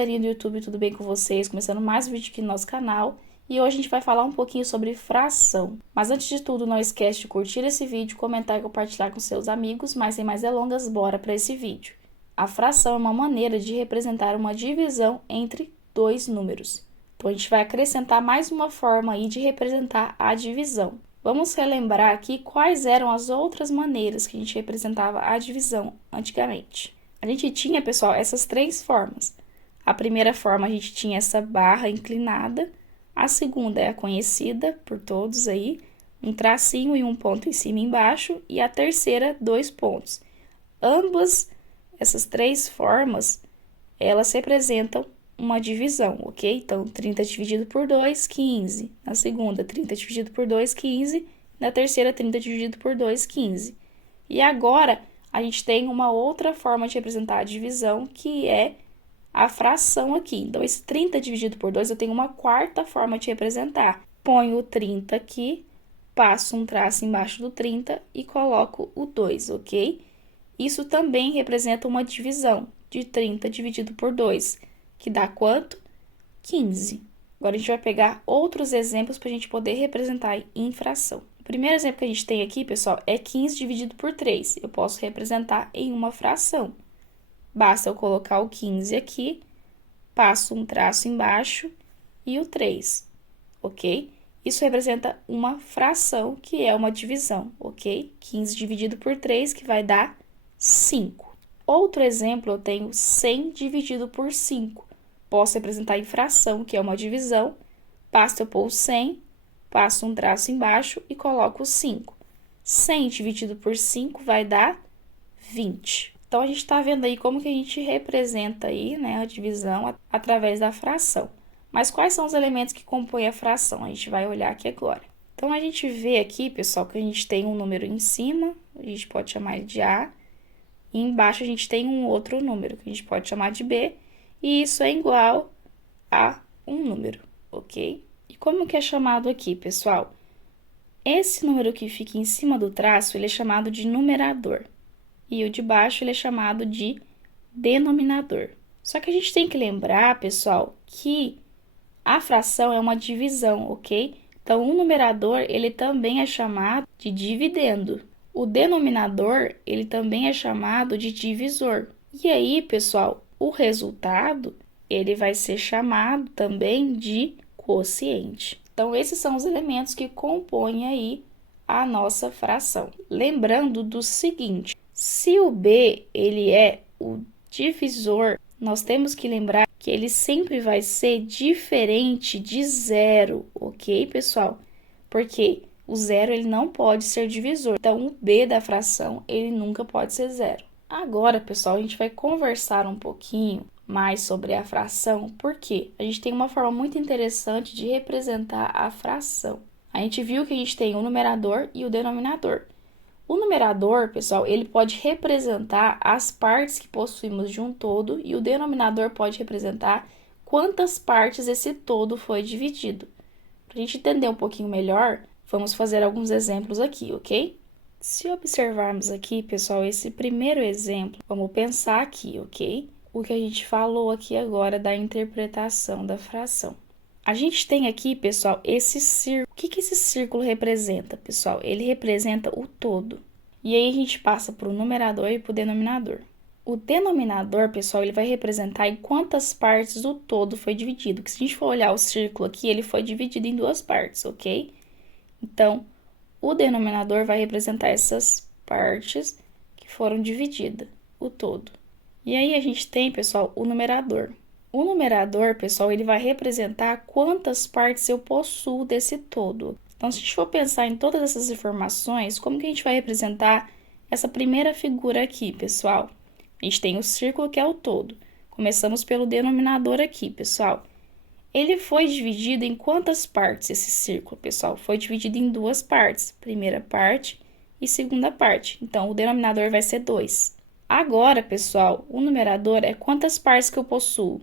galerinha do YouTube, tudo bem com vocês? Começando mais um vídeo aqui no nosso canal. E hoje a gente vai falar um pouquinho sobre fração. Mas antes de tudo, não esquece de curtir esse vídeo, comentar e compartilhar com seus amigos. Mas sem mais delongas, bora para esse vídeo. A fração é uma maneira de representar uma divisão entre dois números. Então a gente vai acrescentar mais uma forma aí de representar a divisão. Vamos relembrar aqui quais eram as outras maneiras que a gente representava a divisão antigamente. A gente tinha, pessoal, essas três formas. A primeira forma, a gente tinha essa barra inclinada. A segunda é a conhecida por todos aí, um tracinho e um ponto em cima e embaixo. E a terceira, dois pontos. Ambas, essas três formas, elas representam uma divisão, ok? Então, 30 dividido por 2, 15. Na segunda, 30 dividido por 2, 15. Na terceira, 30 dividido por 2, 15. E agora, a gente tem uma outra forma de representar a divisão, que é a fração aqui. Então, esse 30 dividido por 2, eu tenho uma quarta forma de representar. Ponho o 30 aqui, passo um traço embaixo do 30 e coloco o 2, ok? Isso também representa uma divisão de 30 dividido por 2, que dá quanto? 15. Agora, a gente vai pegar outros exemplos para a gente poder representar em fração. O primeiro exemplo que a gente tem aqui, pessoal, é 15 dividido por 3. Eu posso representar em uma fração. Basta eu colocar o 15 aqui, passo um traço embaixo e o 3, ok? Isso representa uma fração, que é uma divisão, ok? 15 dividido por 3, que vai dar 5. Outro exemplo, eu tenho 100 dividido por 5. Posso representar em fração, que é uma divisão. Basta eu pôr o 100, passo um traço embaixo e coloco o 5. 100 dividido por 5 vai dar 20. Então, a gente está vendo aí como que a gente representa aí, né, a divisão através da fração. Mas quais são os elementos que compõem a fração? A gente vai olhar aqui agora. Então, a gente vê aqui, pessoal, que a gente tem um número em cima, a gente pode chamar ele de A, e embaixo a gente tem um outro número, que a gente pode chamar de B, e isso é igual a um número, ok? E como que é chamado aqui, pessoal? Esse número que fica em cima do traço, ele é chamado de numerador. E o de baixo, ele é chamado de denominador. Só que a gente tem que lembrar, pessoal, que a fração é uma divisão, ok? Então, o numerador, ele também é chamado de dividendo. O denominador, ele também é chamado de divisor. E aí, pessoal, o resultado, ele vai ser chamado também de quociente. Então, esses são os elementos que compõem aí a nossa fração. Lembrando do seguinte, se o B, ele é o divisor, nós temos que lembrar que ele sempre vai ser diferente de zero, ok, pessoal? Porque o zero, ele não pode ser divisor. Então, o B da fração, ele nunca pode ser zero. Agora, pessoal, a gente vai conversar um pouquinho mais sobre a fração, porque a gente tem uma forma muito interessante de representar a fração. A gente viu que a gente tem o numerador e o denominador. O numerador, pessoal, ele pode representar as partes que possuímos de um todo e o denominador pode representar quantas partes esse todo foi dividido. Para a gente entender um pouquinho melhor, vamos fazer alguns exemplos aqui, ok? Se observarmos aqui, pessoal, esse primeiro exemplo, vamos pensar aqui, ok? O que a gente falou aqui agora da interpretação da fração. A gente tem aqui, pessoal, esse círculo. O que esse círculo representa, pessoal? Ele representa o todo. E aí, a gente passa para o numerador e para o denominador. O denominador, pessoal, ele vai representar em quantas partes o todo foi dividido. Que se a gente for olhar o círculo aqui, ele foi dividido em duas partes, ok? Então, o denominador vai representar essas partes que foram divididas, o todo. E aí, a gente tem, pessoal, o numerador. O numerador, pessoal, ele vai representar quantas partes eu possuo desse todo. Então, se a gente for pensar em todas essas informações, como que a gente vai representar essa primeira figura aqui, pessoal? A gente tem o círculo, que é o todo. Começamos pelo denominador aqui, pessoal. Ele foi dividido em quantas partes, esse círculo, pessoal? Foi dividido em duas partes. Primeira parte e segunda parte. Então, o denominador vai ser 2. Agora, pessoal, o numerador é quantas partes que eu possuo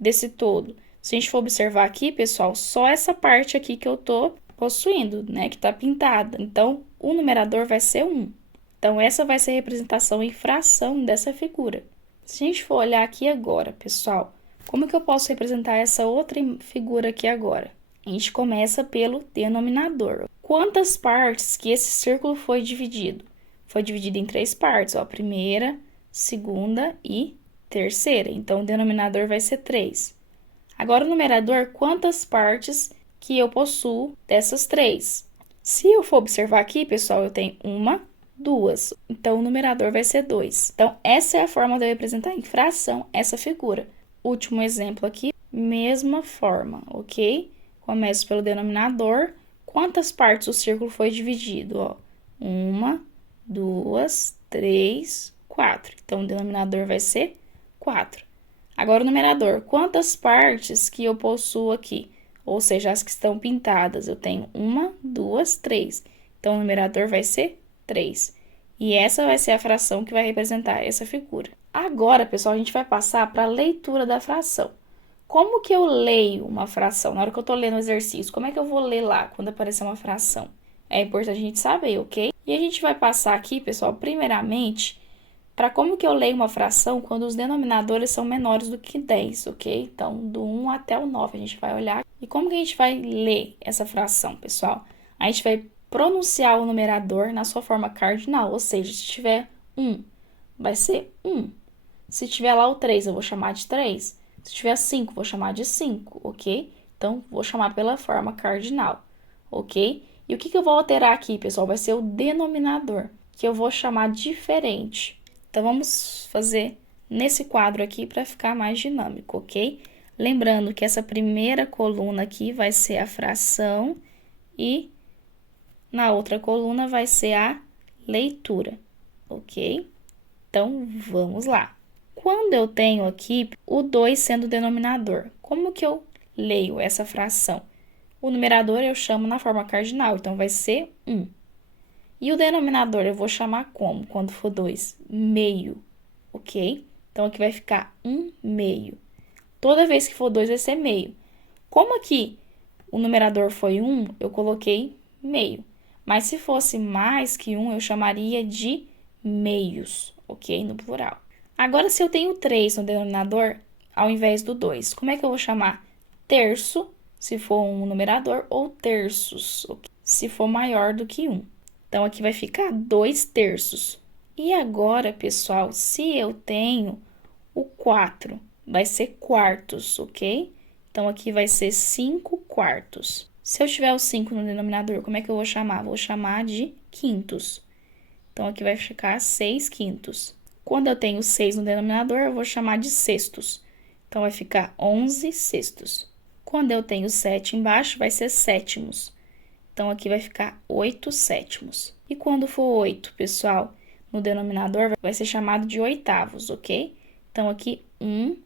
desse todo. Se a gente for observar aqui, pessoal, só essa parte aqui que eu tô possuindo, né, que tá pintada. Então, o numerador vai ser 1. Então, essa vai ser a representação em fração dessa figura. Se a gente for olhar aqui agora, pessoal, Como que eu posso representar essa outra figura aqui agora? A gente começa pelo denominador. Quantas partes que esse círculo foi dividido? Foi dividido em 3 partes, ó, primeira, segunda e terceira. Então, o denominador vai ser 3. Agora, o numerador, quantas partes que eu possuo dessas 3? Se eu for observar aqui, pessoal, eu tenho 1, 2. Então, o numerador vai ser 2. Então, essa é a forma de eu representar em fração essa figura. Último exemplo aqui, mesma forma, ok? Começo pelo denominador. Quantas partes o círculo foi dividido? Ó, 1, 2, 3, 4. Então, o denominador vai ser 4. Agora, o numerador. Quantas partes que eu possuo aqui? Ou seja, as que estão pintadas. Eu tenho 1, 2, 3. Então, o numerador vai ser 3. E essa vai ser a fração que vai representar essa figura. Agora, pessoal, a gente vai passar para a leitura da fração. Como que eu leio uma fração? Na hora que eu estou lendo o exercício, como é que eu vou ler lá quando aparecer uma fração? É importante a gente saber, ok? E a gente vai passar aqui, pessoal, primeiramente, para como que eu leio uma fração quando os denominadores são menores do que 10, ok? Então, do 1 até o 9, a gente vai olhar. E como que a gente vai ler essa fração, pessoal? A gente vai pronunciar o numerador na sua forma cardinal, ou seja, se tiver 1, vai ser 1. Se tiver lá o 3, eu vou chamar de 3. Se tiver 5, vou chamar de 5, ok? Então, vou chamar pela forma cardinal, ok? E o que eu vou alterar aqui, pessoal? Vai ser o denominador, que eu vou chamar diferente. Então, vamos fazer nesse quadro aqui para ficar mais dinâmico, ok? Lembrando que essa primeira coluna aqui vai ser a fração e na outra coluna vai ser a leitura, ok? Então, vamos lá. Quando eu tenho aqui o 2 sendo o denominador, como que eu leio essa fração? O numerador eu chamo na forma cardinal, então vai ser 1. E o denominador eu vou chamar como quando for 2? Meio, ok? Então, aqui vai ficar 1 meio. Toda vez que for 2 vai ser meio. Como aqui o numerador foi 1, eu coloquei meio. Mas se fosse mais que 1, eu chamaria de meios, ok? No plural. Agora, se eu tenho 3 no denominador, ao invés do 2, como é que eu vou chamar? Terço, se for um numerador, ou terços, se for maior do que 1. Então, aqui vai ficar 2 terços. E agora, pessoal, se eu tenho o 4, vai ser quartos, ok? Então, aqui vai ser 5 quartos. Se eu tiver o 5 no denominador, como é que eu vou chamar? Vou chamar de quintos. Então, aqui vai ficar 6 quintos. Quando eu tenho 6 no denominador, eu vou chamar de sextos. Então, vai ficar 11 sextos. Quando eu tenho 7 embaixo, vai ser sétimos. Então, aqui vai ficar 8 sétimos. E quando for 8, pessoal, no denominador, vai ser chamado de oitavos, ok? Então, aqui, 1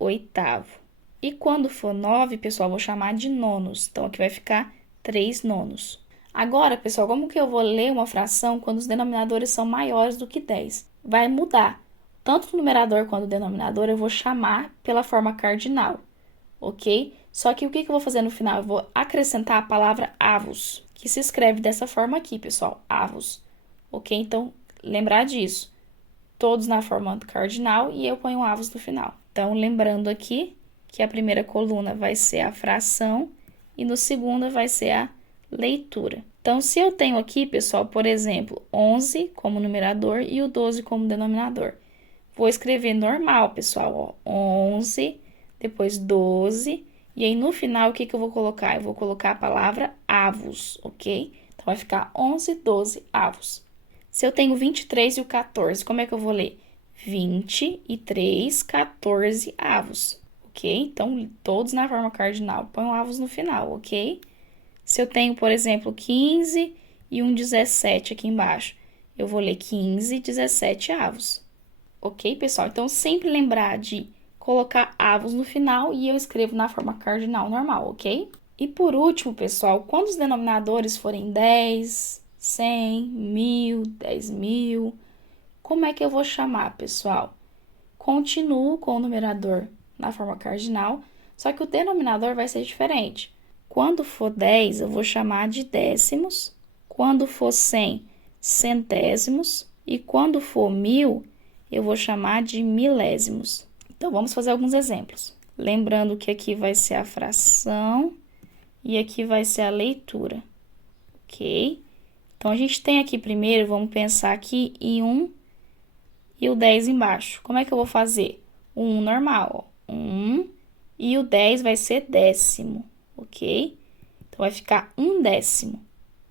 oitavo. E quando for 9, pessoal, vou chamar de nonos. Então, aqui vai ficar 3 nonos. Agora, pessoal, como que eu vou ler uma fração quando os denominadores são maiores do que 10? Vai mudar. Tanto o numerador quanto o denominador eu vou chamar pela forma cardinal, ok? Só que o que eu vou fazer no final? Eu vou acrescentar a palavra avos, que se escreve dessa forma aqui, pessoal, avos, ok? Então, lembrar disso. Todos na forma cardinal e eu ponho avos no final. Então, lembrando aqui que a primeira coluna vai ser a fração e no segundo vai ser a leitura. Então, se eu tenho aqui, pessoal, por exemplo, 11 como numerador e o 12 como denominador, vou escrever normal, pessoal, ó, 11, depois 12, e aí no final o que eu vou colocar? Eu vou colocar a palavra avos, ok? Então, vai ficar 11, 12 avos. Se eu tenho 23 e o 14, como é que eu vou ler? 23, 14 avos, ok? Então, todos na forma cardinal, põe avos no final, ok? Se eu tenho, por exemplo, 15 e um 17 aqui embaixo, eu vou ler 15, 17 avos. Ok, pessoal? Então, sempre lembrar de colocar avos no final e eu escrevo na forma cardinal normal, ok? E por último, pessoal, quando os denominadores forem 10, 100, 1000, 10.000, como é que eu vou chamar, pessoal? Continuo com o numerador na forma cardinal, só que o denominador vai ser diferente. Quando for 10, eu vou chamar de décimos. Quando for 100, centésimos. E quando for 1000, eu vou chamar de milésimos. Então, vamos fazer alguns exemplos. Lembrando que aqui vai ser a fração e aqui vai ser a leitura, ok? Então, a gente tem aqui primeiro, vamos pensar aqui em 1 e o 10 embaixo. Como é que eu vó fazer? O 1 normal, ó. 1 e o 10 vai ser décimo, ok? Então, vai ficar 1 décimo,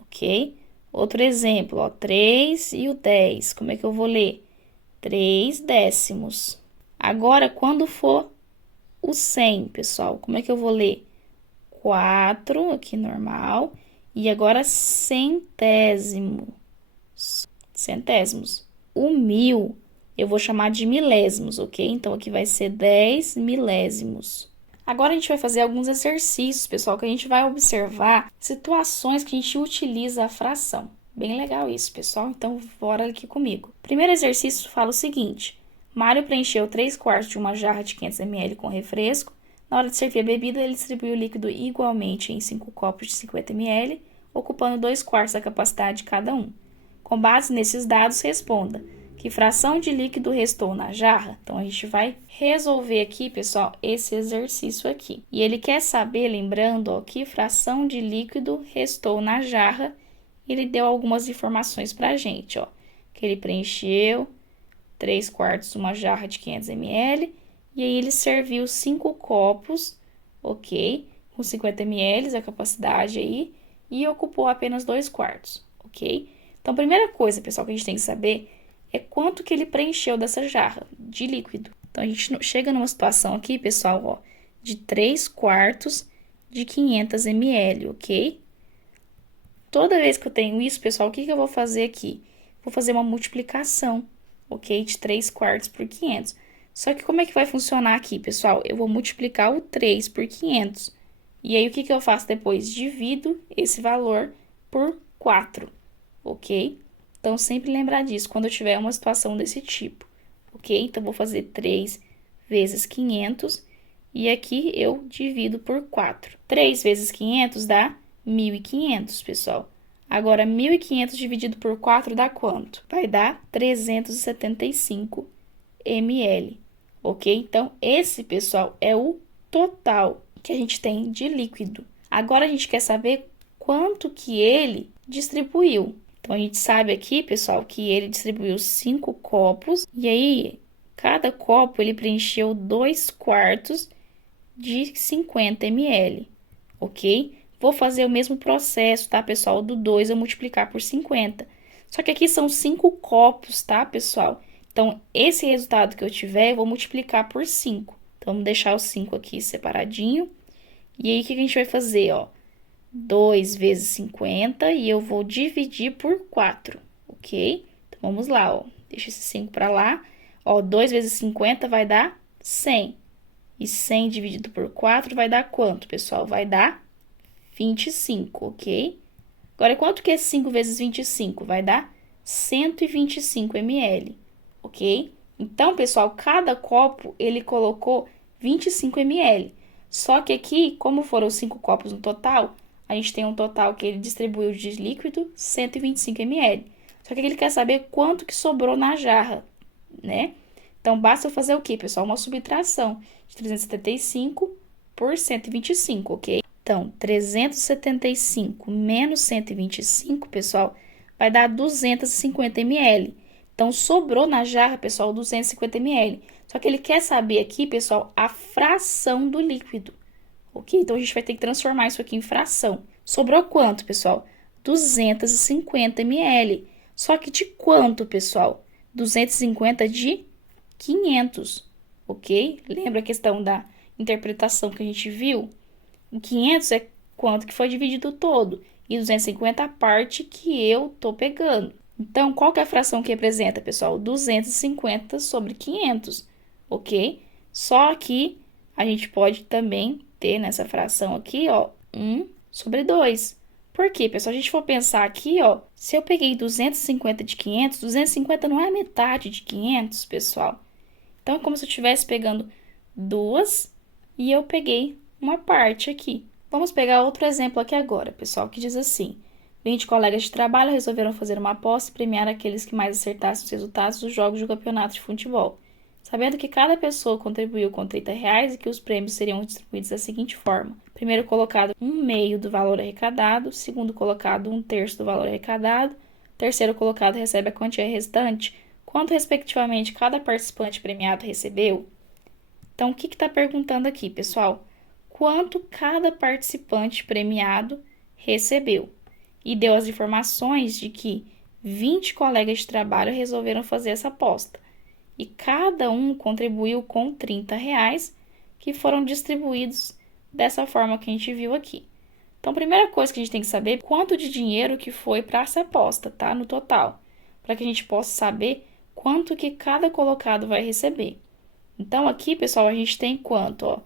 ok? Outro exemplo, ó, 3 e o 10. Como é que eu vou ler? 3 décimos. Agora, quando for o 100, pessoal, como é que eu vou ler? 4, aqui normal. E agora centésimo. Centésimos. O 1000, eu vou chamar de milésimos, ok? Então, aqui vai ser 10 milésimos. Agora, a gente vai fazer alguns exercícios, pessoal, que a gente vai observar situações que a gente utiliza a fração. Bem legal isso, pessoal. Então, bora aqui comigo. Primeiro exercício fala o seguinte. Mário preencheu 3/4 de uma jarra de 500 ml com refresco. Na hora de servir a bebida, ele distribuiu o líquido igualmente em 5 copos de 50 ml, ocupando 2/4 da capacidade de cada um. Com base nesses dados, responda: que fração de líquido restou na jarra? Então, a gente vai resolver aqui, pessoal, esse exercício aqui. E ele quer saber, lembrando, ó, que fração de líquido restou na jarra. Ele deu algumas informações pra gente, ó. Que ele preencheu 3/4 de uma jarra de 500 ml. E aí, ele serviu 5 copos, ok? Com 50 ml, a capacidade aí. E ocupou apenas 2/4, ok? Então, a primeira coisa, pessoal, que a gente tem que saber é quanto que ele preencheu dessa jarra de líquido. Então, a gente chega numa situação aqui, pessoal, ó, de 3/4 de 500 ml, ok? Toda vez que eu tenho isso, pessoal, o que eu vou fazer aqui? Vou fazer uma multiplicação, ok? De 3/4 por 500. Só que como é que vai funcionar aqui, pessoal? Eu vou multiplicar o 3 por 500. E aí, o que eu faço depois? Divido esse valor por 4, ok? Então, sempre lembrar disso quando eu tiver uma situação desse tipo, ok? Então, vou fazer 3 vezes 500 e aqui eu divido por 4. 3 vezes 500 dá 1.500, pessoal. Agora, 1.500 dividido por 4 dá quanto? Vai dar 375 ml, ok? Então, esse, pessoal, é o total que a gente tem de líquido. Agora, a gente quer saber quanto que ele distribuiu. Então, a gente sabe aqui, pessoal, que ele distribuiu 5 copos. E aí, cada copo, ele preencheu 2/4 de 50 ml, ok? Vou fazer o mesmo processo, tá, pessoal? Do 2 eu multiplicar por 50. Só que aqui são 5 copos, tá, pessoal? Então, esse resultado que eu tiver, eu vou multiplicar por 5. Então, vamos deixar os 5 aqui separadinho. E aí, o que a gente vai fazer, ó? 2 vezes 50 e eu vou dividir por 4, ok? Então, vamos lá, ó. Deixa esse 5 para lá. Ó, 2 vezes 50 vai dar 100. E 100 dividido por 4 vai dar quanto, pessoal? Vai dar 25, ok? Agora, quanto que é 5 vezes 25? Vai dar 125 ml, ok? Então, pessoal, cada copo, ele colocou 25 ml. Só que aqui, como foram 5 copos no total, a gente tem um total que ele distribuiu de líquido 125 ml. Só que ele quer saber quanto que sobrou na jarra, né? Então, basta eu fazer o quê, pessoal? Uma subtração de 375 por 125, ok? Então, 375 menos 125, pessoal, vai dar 250 ml. Então, sobrou na jarra, pessoal, 250 ml. Só que ele quer saber aqui, pessoal, a fração do líquido, ok? Então, a gente vai ter que transformar isso aqui em fração. Sobrou quanto, pessoal? 250 ml. Só que de quanto, pessoal? 250 de 500, ok? Lembra a questão da interpretação que a gente viu? O 500 é quanto que foi dividido todo. E 250 é a parte que eu tô pegando. Então, qual que é a fração que representa, pessoal? 250 sobre 500, ok? Só que a gente pode também ter nessa fração aqui, ó, 1 sobre 2. Por quê, pessoal? Se a gente for pensar aqui, ó, se eu peguei 250 de 500, 250 não é a metade de 500, pessoal. Então, é como se eu estivesse pegando 2 e eu peguei uma parte aqui. Vamos pegar outro exemplo aqui agora, pessoal, que diz assim: 20 colegas de trabalho resolveram fazer uma aposta e premiar aqueles que mais acertassem os resultados dos jogos do campeonato de futebol. Sabendo que cada pessoa contribuiu com R$ 30 e que os prêmios seriam distribuídos da seguinte forma: primeiro colocado, 1/2 do valor arrecadado, segundo colocado, 1/3 do valor arrecadado, terceiro colocado recebe a quantia restante, quanto respectivamente cada participante premiado recebeu. Então, o que está perguntando aqui, pessoal? Quanto cada participante premiado recebeu? E deu as informações de que 20 colegas de trabalho resolveram fazer essa aposta. E cada um contribuiu com R$ 30, que foram distribuídos dessa forma que a gente viu aqui. Então, a primeira coisa que a gente tem que saber é quanto de dinheiro que foi para essa aposta, tá? No total, para que a gente possa saber quanto que cada colocado vai receber. Então, aqui, pessoal, a gente tem quanto, ó?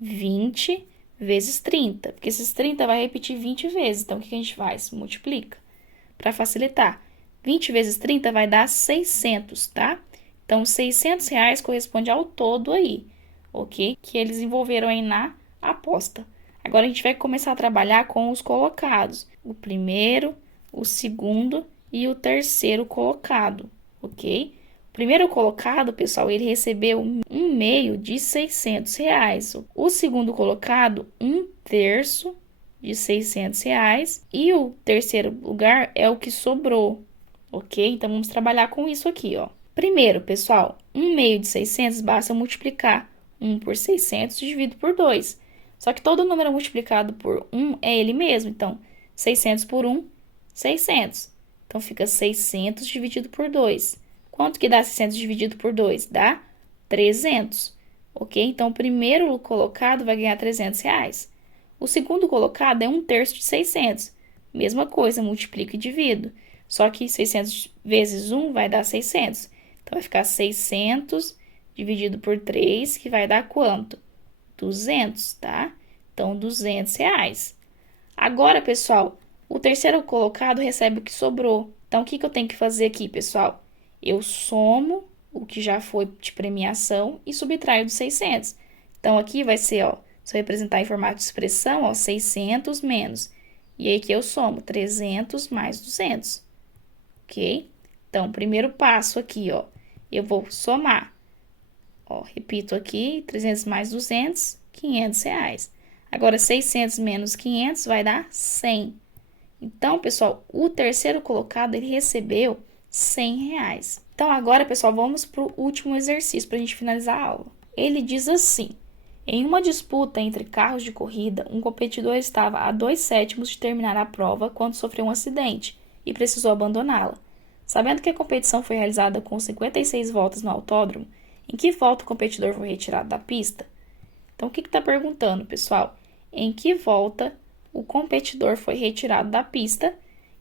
20 vezes 30, porque esses 30 vai repetir 20 vezes. Então, o que a gente faz? Multiplica. Para facilitar, 20 vezes 30 vai dar 600, tá? Então, R$ 600 corresponde ao todo aí, ok? Que eles envolveram aí na aposta. Agora, a gente vai começar a trabalhar com os colocados. O primeiro, o segundo e o terceiro colocado, ok? O primeiro colocado, pessoal, ele recebeu 1/2 de R$ 600. O segundo colocado, 1/3 de R$ 600. E o terceiro lugar é o que sobrou, ok? Então, vamos trabalhar com isso aqui, ó. Primeiro, pessoal, 1/2 de 600 basta multiplicar 1 por 600 dividido por 2. Só que todo número multiplicado por 1 é ele mesmo. Então, 600 por 1, 600. Então, fica 600 dividido por 2. Quanto que dá 600 dividido por 2? Dá 300, ok? Então, o primeiro colocado vai ganhar R$ 300. O segundo colocado é 1/3 de 600. Mesma coisa, multiplico e divido. Só que 600 vezes 1 vai dar 600. Então, vai ficar 600 dividido por 3, que vai dar quanto? 200, tá? Então, R$ 200. Agora, pessoal, o terceiro colocado recebe o que sobrou. Então, o que eu tenho que fazer aqui, pessoal? Eu somo o que já foi de premiação e subtraio dos 600. Então, aqui vai ser, ó, se eu representar em formato de expressão, ó, 600 menos. E aí que eu somo 300 mais 200, ok? Então, primeiro passo aqui, ó, eu vou somar. Ó, repito aqui, 300 mais 200, R$ 500. Agora, 600 menos 500 vai dar 100. Então, pessoal, o terceiro colocado, ele recebeu R$ 100. Então, agora, pessoal, vamos para o último exercício para a gente finalizar a aula. Ele diz assim: em uma disputa entre carros de corrida, um competidor estava a 2/7 de terminar a prova quando sofreu um acidente e precisou abandoná-la. Sabendo que a competição foi realizada com 56 voltas no autódromo, em que volta o competidor foi retirado da pista? Então, o que está perguntando, pessoal? Em que volta o competidor foi retirado da pista?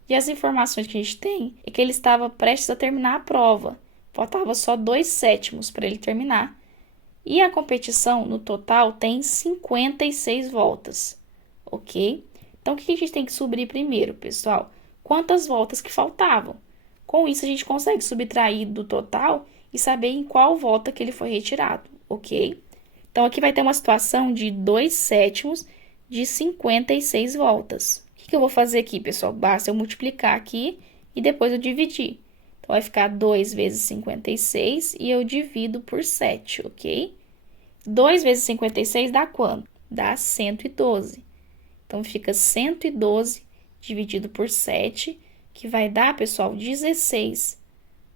E as informações que a gente tem é que ele estava prestes a terminar a prova. Faltava só 2/7 para ele terminar. E a competição, no total, tem 56 voltas, ok? Então, o que a gente tem que subir primeiro, pessoal? Quantas voltas que faltavam? Com isso, a gente consegue subtrair do total e saber em qual volta que ele foi retirado, ok? Então, aqui vai ter uma situação de 2/7 de 56 voltas. O que eu vou fazer aqui, pessoal? Basta eu multiplicar aqui e depois eu dividir. Então, vai ficar 2 vezes 56 e eu divido por 7, ok? 2 vezes 56 dá quanto? Dá 112. Então, fica 112 dividido por 7, que vai dar, pessoal, 16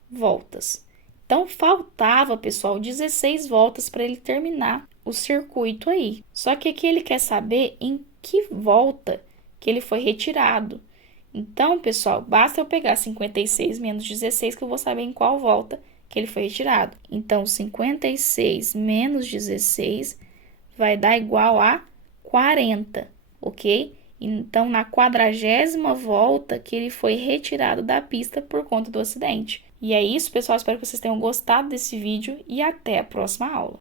voltas. Então, faltava, pessoal, 16 voltas para ele terminar o circuito aí. Só que aqui ele quer saber em que volta que ele foi retirado. Então, pessoal, basta eu pegar 56 menos 16 que eu vou saber em qual volta que ele foi retirado. Então, 56 menos 16 vai dar igual a 40, ok? Então, na 40ª volta que ele foi retirado da pista por conta do acidente. E é isso, pessoal. Espero que vocês tenham gostado desse vídeo e até a próxima aula.